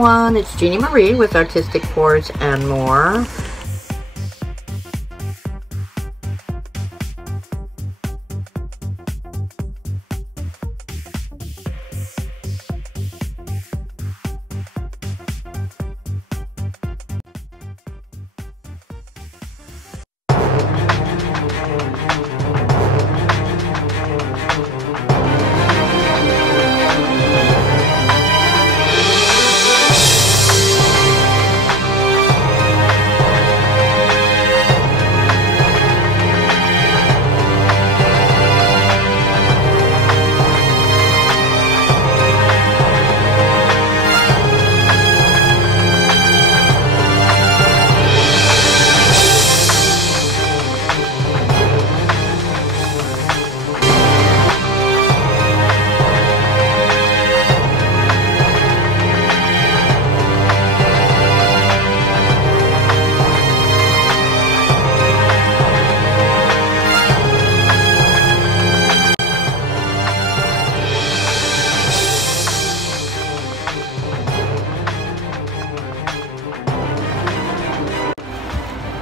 everyone, it's Jeannie Marie with Artistic Pours and More.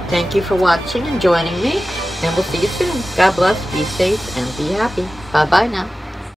Thank you for watching and joining me, and we'll see you soon. God bless, be safe, and be happy. Bye-bye now.